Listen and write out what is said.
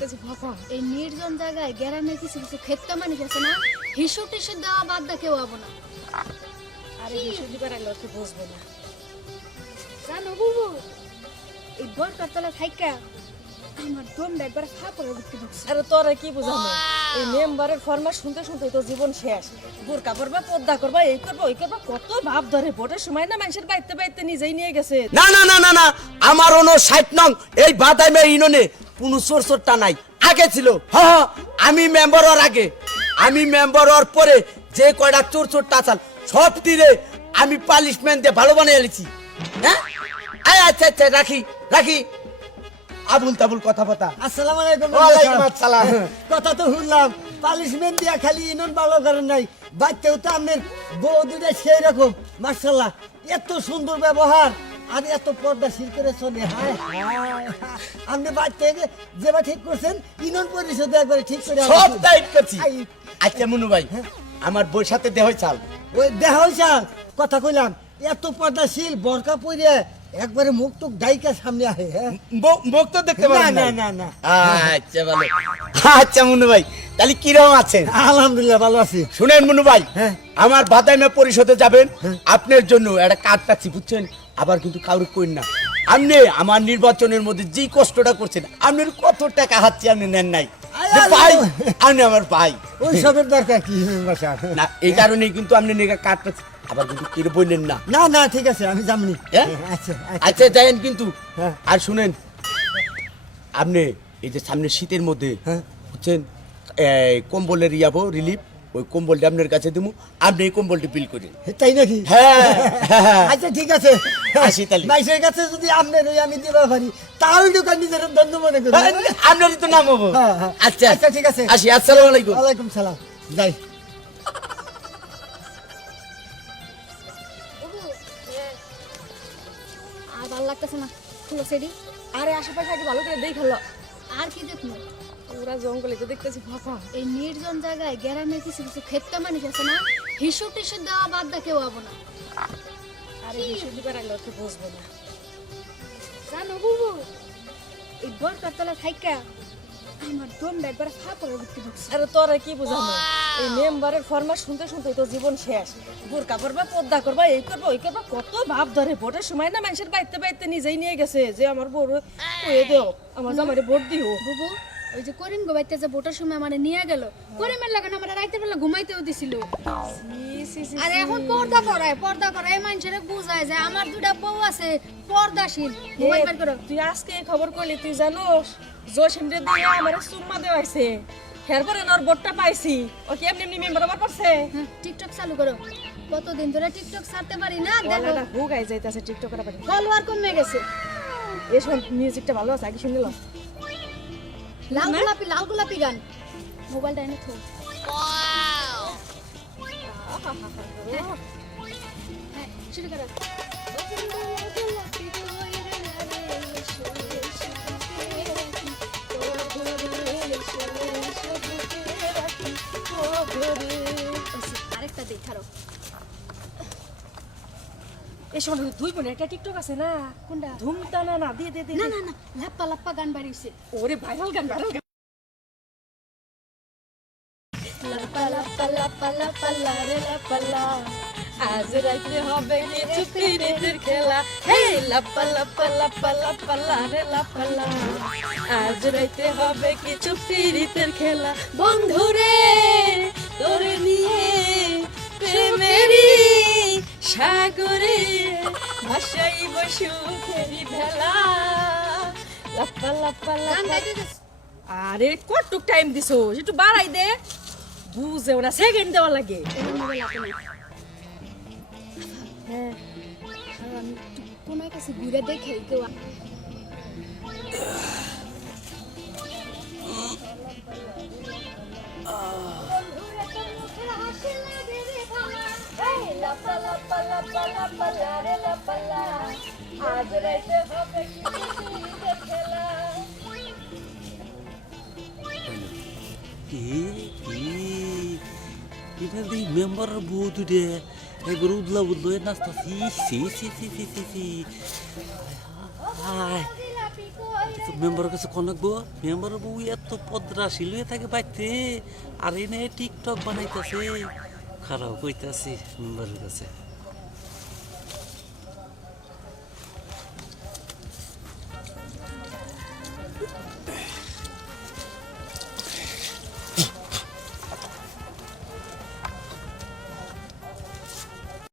দেখতেছি ফাঁকা। এই নির্জন জায়গায় গ্রামের কিছু কিছু ক্ষেত্রে মানুষ আছে না, হিসু টিসু দেওয়া বাদ দা কেউ হবো না। আরে হিসু দিবার আগে ওকে বুঝবো না। জানো বুবু, এই বরকার তলা থাইকা আমার দমটা একবার ফাপড়ে উঠতে ঢুকছে। আরে তোরা কি বুঝানো, এই মেম্বারের ফরমাস শুনতে শুনতে তো জীবন শেষ। বোরকা পরবা, পর্দা করবা, এই করবা ওই করবা, কত ভাব ধরে। ভোটের সময় না মানুষের বাইতে বাইতে নিজেই নিয়ে গেছে। না না না না না, আমার 59 নং এই বাদামে ইউনিয়নে কোনো চোরটা নাই। আগে ছিল, হ্যাঁ আমি মেম্বার হওয়ার আগে, আমি মেম্বার হওয়ার পরে যে কয়টা চোরটা চাল সব তীরে আমি পালিশমেন্ট দিয়ে ভালো বানিয়ে এলেছি। হ্যাঁ আচ্ছা আচ্ছা, রাখি রাখি, আবুল তাবুল কথা কথা। আসসালামু আলাইকুম। ওয়ালাইকুম আসসালাম। কথা তো শুনলাম, পালিশমেন্ট দিয়া খালি ইনন ভালো করেন নাই, বাচ্চাও তো আপনার বউ দুটা সেই রকম। মার্শাল্লাহ, এত সুন্দর ব্যবহার আর এত পর্দাশীল করে চলে। হায় হায়, আপনি বাচ্চাকে যেবা ঠিক করছেন, ইনন পরিষদে একবারে ঠিক করে সব আনছেন। টাইট করছি। আই, আচ্ছা মনু ভাই, আমার বউর সাথে দেহ চাল। ওই দেখাও স্যার, কথা কইলাম, এত পর্দাশীল বরকা পরে একবারে মুখ টুক ডাইকা সামনে আহে। হ্যাঁ মুখ তো দেখতে না পারেন না না। না না, আচ্ছা ভালো। আচ্ছা মনু ভাই, তাহলে কিরকম আছেন? আলহামদুলিল্লাহ ভালো আছি। শুনেন মনু ভাই, হ্যাঁ। আমার বাদামে পরিষদে যাবেন, আপনার জন্য একটা কার্ড পাচ্ছি বুঝছেন। আবার কিন্তু কারো কইন না, আপনি আমার নির্বাচনের মধ্যে যে কষ্টটা করছেন, আপনার কত টাকা হাতছি আপনি নেন নাই। যে ভাই, আপনি আমার ভাই। ওই সবের দরকার কি বাসা? না এই কারণেই কিন্তু আপনি নেগা কার্ড পাচ্ছি। আবার কিন্তু কিরে বললেন না। না না ঠিক আছে, আমি জামনি। হ্যাঁ? আচ্ছা আচ্ছা। আচ্ছা যাইন কিন্তু। হ্যাঁ। আর শুনেন, আপনি এই যে সামনে শীতের মধ্যে হ্যাঁ। বুঝছেন কম্বলের ইয়াবো রিলিফ, ওই কম্বলটা আপনার কাছে দেবো, আপনি এই কম্বলটি বিল করেন। তাই নাকি? হ্যাঁ, হ্যাঁ। আচ্ছা ঠিক আছে। আসি তাহলে। মাইসের কাছে যদি আপনার ওই আমি দিবা পারি, তাহলে দোকান নিজের ধন্য মনে করি। আপনারই তো নাম হবো। হ্যাঁ, হ্যাঁ। আচ্ছা আচ্ছা, ঠিক আছে। আসি, আসসালামু আলাইকুম। ওয়ালাইকুম সালাম। যাই। বুবু, আর ভালো লাগতেছে না, খুলো সেডি। আরে আশেপাশে আগে ভালো করে দেখালো। আর কি দেখবো, ওরা জঙ্গলে তো দেখতেছি ফাঁকা। এই নির্জন জায়গায় গ্রামের কিছু কিছু ক্ষেত্রে মানুষ আছে না, হিসু টিসু দেওয়া বাদ দা কেউ হবো না। আরে হিসু দিবার আগে ওকে বুঝবো না। জানো বুবু, এই বরকার তলা থাইকা আমার দমটা একবার ফাপড়ে উঠতে ঢুকছে। আরে তোরা কি বুঝানো, এই মেম্বারের ফরমাস শুনতে শুনতে তো জীবন শেষ। বোরকা পরবা, পর্দা করবা, এই করবা ওই করবা, কত ভাব ধরে। ভোটের সময় না মানুষের বাইতে বাইতে নিজেই নিয়ে গেছে যে আমার বউ কয়ে দেও, আমার জামাইরে ভোট দিও। বুবু, ওই যে করিম গোবাইতে যে ভোটার সময় মানে নিয়ে গেল, করিমের লাগান আমার রাইতের বেলা ঘুমাইতেও দিছিল। আর এখন পর্দা করায় মানুষের বুঝায় যে আমার দুটা বউ আছে পর্দাশীল। মোবাইল বের করো। তুই আজকে এই খবর করলি, তুই জানোস জসিম রে দিয়ে আমার চুম্মা দেওয়াইছে। এরপরে ওর ভোটটা পাইছি, ও কি এমনি এমনি মেম্বার আমার পারছে। হ্যাঁ, টিকটক চালু করো। কতদিন ধরে টিকটক ছাড়তে পারি না, দেখো গলাটা হুগাই যাইতাছে টিকটকের বাড়ি। ফলোয়ার কমে গেছে। এই শোন, মিউজিকটা ভালো আছে, আগে শুনে লো। লাল গোলাপি গান। মোবাইলটা এনে থো। হ্যাঁ, শুরু করো। আরেকটা দেখারো। এই শোন, দুই বোনের একটা টিকটক আছে না, কোনটা? ধুমতানা না, দিয়ে দে দে। না না না, লাপ্পা লাপ্পা গান বাড়িয়েছে। ওরে ভাইরাল গান, ভাইরাল গান। লাপ্পা লাপ্পা লাপ্পা লাপ্পা লা রে লাপ্পা লা। আজ রাতে হবে কিছু পিরিতের খেলা, হে লাপ্পা লাপ্পা লাপ্পা লাপ্পা লা রে লাপ্পা লা। আজ রাতে হবে কিছু পিরিতের খেলা, বন্ধুরে তোরে নিয়ে প্রেমেরই সাগরে ভাসাইব সুখেরই ভেলা। লাপ্পা লাপ্পা গান লাপ্পা। গাইতে দিস। আরে কতটুক টাইম দিছো, একটু বাড়াই দে। বুঝেও না, সেকেন্ড দেওয়া লাগে। এমন মোবাইল আপনি। হ্যাঁ, আমি একটু কোন কাছে ঘুরে দেখে কেউ এটা দি মেম্বার বহুত উঠে এগুলো উদলা উদলো নাস্তা সি সি সি সি সি সি সি হাই তো মেম্বারের কাছে কনাকবো মেম্বারের বউ এত পদ্রাশীল হয়ে থাকে বাইতে আর এনে টিকটক বানাইতেছে খারাপ কইতাছি মেম্বারের কাছে